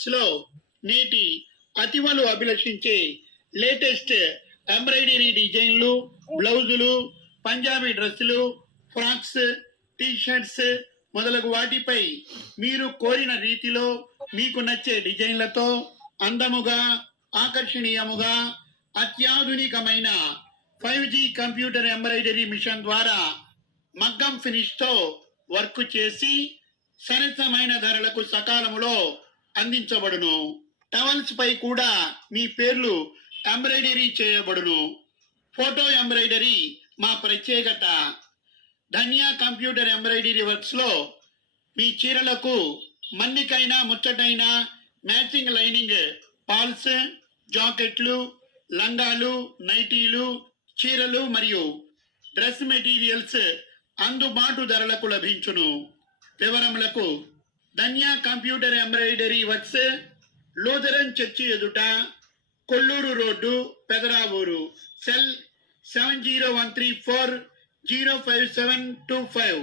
Works లో నేటి అతివలు అభిలషించే latest embroidery డిజైన్లు, బ్లౌజులు, పంజాబీ డ్రెస్సులు, ఫ్రాక్స్, టీ షర్ట్స్ మొదలగు వాటిపై మీరు కోరిన రీతిలో మీకు నచ్చే డిజైన్లతో అందముగా, ఆకర్షణీయముగా అత్యాధునికమైన 5G కంప్యూటర్ ఎంబ్రాయిడరీ మిషన్ ద్వారా మగ్గం ఫినిష్ తో వర్క్ చేసి సరసమైన ధరలకు సకాలములో అందించబడును. టవల్స్ పై కూడా మీ పేర్లు ఎంబ్రాయిడరీ చేయబడును. ఫోటో ఎంబ్రాయిడరీ మా ప్రత్యేకత. ధన్య కంప్యూటర్ ఎంబ్రాయిడరీ వర్క్స్ లో మీ చీరలకు మన్నికైనా ముచ్చటైన మ్యాచింగ్ లైనింగ్ పాల్స్, జాకెట్లు, లంగాలు, నైటీలు, చీరలు మరియు డ్రెస్ మెటీరియల్స్ అందుబాటు ధరలకు లభించును. వివరములకు Dhanya computer embroidery works, Lutheran church ఎదుట, కొల్లూరు రోడ్డు, పెదరావూరు. సెల్ 7013405725.